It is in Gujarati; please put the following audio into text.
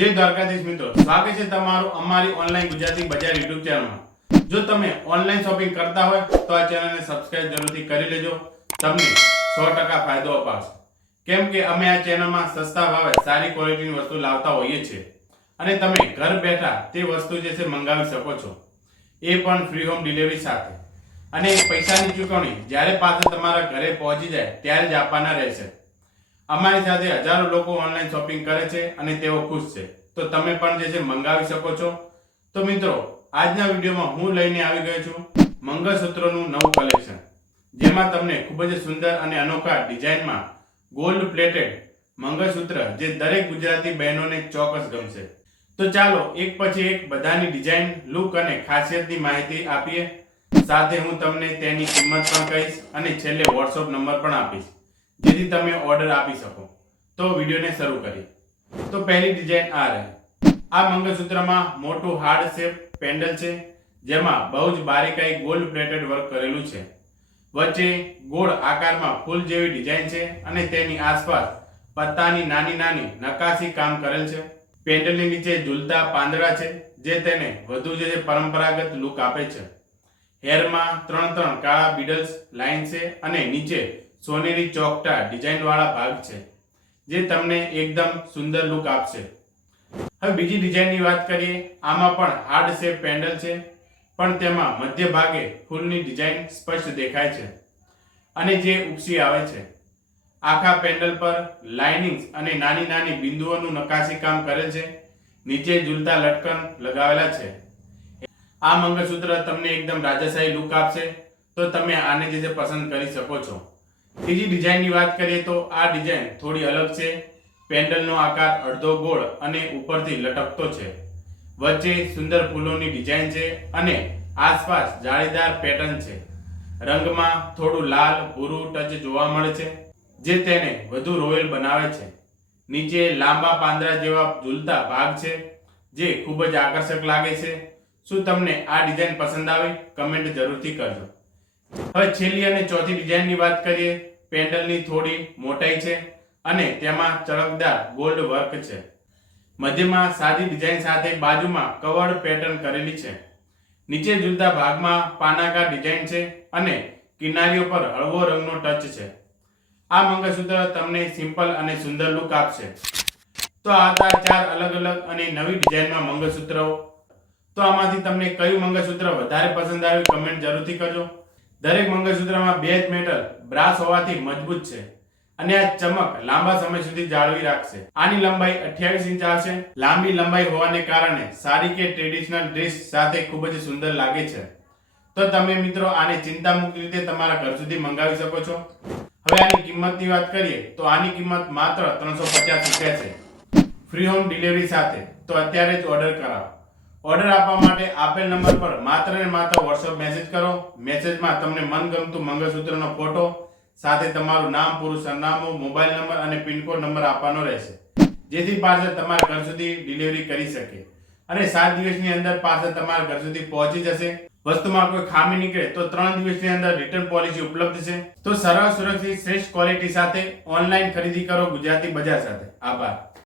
જય દ્વારકાધીશ મિત્રો, સ્વાગત છે તમારું અમારી ઓનલાઈન ગુજરાતી બજાર YouTube ચેનલમાં। જો તમે ઓનલાઈન શોપિંગ કરતા હોય તો આ ચેનલને સબસ્ક્રાઇબ જરૂરથી કરી લેજો, તમને 100% ફાયદો અપાવશે। કેમ કે અમે આ ચેનલમાં સસ્તા ભાવે સારી ક્વોલિટીની વસ્તુ લાવતા હોઈએ છીએ અને તમે ઘર બેઠા તે વસ્તુ જે છે મંગાવી શકો છો, એ પણ ફ્રી હોમ ડિલિવરી સાથે। અને પૈસાની ચૂકવણી જ્યારે પાછળ તમારા ઘરે પહોંચી જાય ત્યારે જ આપવાના રહેશે। અમારી સાથે હજારો લોકો ઓનલાઈન શોપિંગ કરે છે અને તેઓ ખુશ છે, તો તમે પણ જે છે મંગાવી શકો છો। તો મિત્રો, આજના વિડીયોમાં હું લઈને આવી ગયો છું મંગળસૂત્રોનું નવું કલેક્શન, જેમાં તમને ખૂબ જ સુંદર અને અનોખા ડિઝાઇનમાં ગોલ્ડ પ્લેટેડ મંગળસૂત્ર જે દરેક ગુજરાતી બહેનોને ચોક્કસ ગમશે। તો ચાલો એક પછી એક બધાની ડિઝાઇન, લુક અને ખાસિયતની માહિતી આપીએ। સાથે હું તમને તેની કિંમત પણ કહીશ અને છેલ્લે WhatsApp નંબર પણ આપીશ, જેથી તમે ઓર્ડર આપી શકો। તો વિડીયોને શરૂ કરીએ। તો પહેલી ડિઝાઇન આ રહી। આ મંગળસૂત્રમાં મોટું હાર્ડ શેપ પેન્ડલ છે, જેમાં બહુ જ બારીકાઈ ગોલ્ડ પ્લેટેડ વર્ક કરેલું છે। વચ્ચે ગોળ આકારમાં ફૂલ જેવી ડિઝાઇન છે અને તેની આસપાસ પત્તાની નાની નાની નકાશી કામ કરેલ છે। પેન્ડલની નીચે ઝૂલતા પાંદડા છે, જે તેને વધુ જે પરંપરાગત લુક આપે છે। હેરમાં 3 કાળા બીડલ્સ લાઈન છે અને નીચે સોનેરી ચોકટા ડિઝાઇન વાળા ભાગ છે, જે તમને એકદમ સુંદર લુક આપશે। હવે બીજી ડિઝાઇનની વાત કરીએ। આમાં પણ હાર્ડ શેપ પેન્ડલ છે, પણ તેમાં મધ્ય ભાગે ફૂલની ડિઝાઇન સ્પષ્ટ દેખાય છે અને જે ઉપસી આવે છે। આખા પેન્ડલ પર લાઇનિંગ્સ અને નાની નાની બિંદુઓનું નકાશી કામ કરેલ છે, નીચે ઝૂલતા લટકન લગાવેલા છે। આ મંગળસૂત્ર તમને એકદમ રાજાશાહી લુક આપશે, તો તમે આને જે પસંદ કરી શકો છો। ત્રીજી ડિઝાઇનની વાત કરીએ તો આ ડિઝાઇન થોડી અલગ છે। પેન્ડલનો આકાર અડધો ગોળ અને ઉપરથી લટકતો છે, વચ્ચે સુંદર ફૂલોની ડિઝાઇન છે અને આસપાસ જાળીદાર પેટર્ન છે। રંગમાં થોડું લાલ ભૂરું ટચ જોવા મળે છે, જે તેને વધુ રોયલ બનાવે છે। નીચે લાંબા પાંદડા જેવા ઝૂલતા ભાગ છે, જે ખૂબ જ આકર્ષક લાગે છે। શું તમને આ ડિઝાઇન પસંદ આવી? કમેન્ટ જરૂરથી કરજો। હવે છેલ્લી અને ચોથી ડિઝાઇનની વાત કરીએ। પેન્ડલની થોડી મોટાઈ છે અને તેમાં ચળકદાર ગોલ્ડ વર્ક છે। મધ્યમાં સાદી ડિઝાઇન સાથે બાજુમાં કવર્ડ પેટર્ન કરેલી છે। નીચે ઝૂલતા ભાગમાં પાનાકાર ડિઝાઇન છે અને કિનારીઓ પર હળવો રંગનો ટચ છે। આ મંગળસૂત્ર તમને સિમ્પલ અને સુંદર લુક આપશે। તો આ હતા 4 અલગ અલગ અને નવી ડિઝાઇનમાં મંગળસૂત્રો। તો આમાંથી તમને કયું મંગળસૂત્ર વધારે પસંદ આવ્યું? કમેન્ટ જરૂરથી કરજો। દરેક મંગળસૂત્રમાં બેઝ મેટલ બ્રાસ હોવાથી મજબૂત છે અને આ ચમક લાંબા સમય સુધી જાળવી રાખશે। આની લંબાઈ 28 ઇંચ આવશે। લાંબી લંબાઈ હોવાને કારણે સાડી કે ટ્રેડિશનલ ડ્રેસ સાથે ખૂબ જ સુંદર લાગે છે। તો તમે મિત્રો આને ચિંતામુક્ત રીતે તમારા ઘર સુધી મંગાવી શકો છો। હવે આની કિંમતની વાત કરીએ તો આની કિંમત માત્ર 350 રૂપિયા છે, ફ્રી હોમ ડિલિવરી સાથે। તો અત્યારે જ ઓર્ડર કરાવો। ઓર્ડર આપવા માટે આપેલ નંબર પર માત્ર ને માત્ર WhatsApp મેસેજ કરો। મેસેજમાં તમને મનગમતું મંગળસૂત્રનો ફોટો સાથે તમારું નામ, પૂરું સરનામું, મોબાઈલ નંબર અને પિનકોડ નંબર આપવાનો રહેશે, જેથી પાર્સલ તમારા ઘર સુધી ડિલિવરી કરી શકે અને 7 દિવસની અંદર પાર્સલ તમારા ઘર સુધી પહોંચી જશે। વસ્તુમાં કોઈ ખામી નીકળે તો 3 દિવસની અંદર રિટર્ન પોલિસી ઉપલબ્ધ છે। તો સરળ, સુરક્ષિત, શ્રેષ્ઠ ક્વોલિટી સાથે ઓનલાઈન ખરીદી કરો ગુજરાતી બજાર સાથે। આભાર।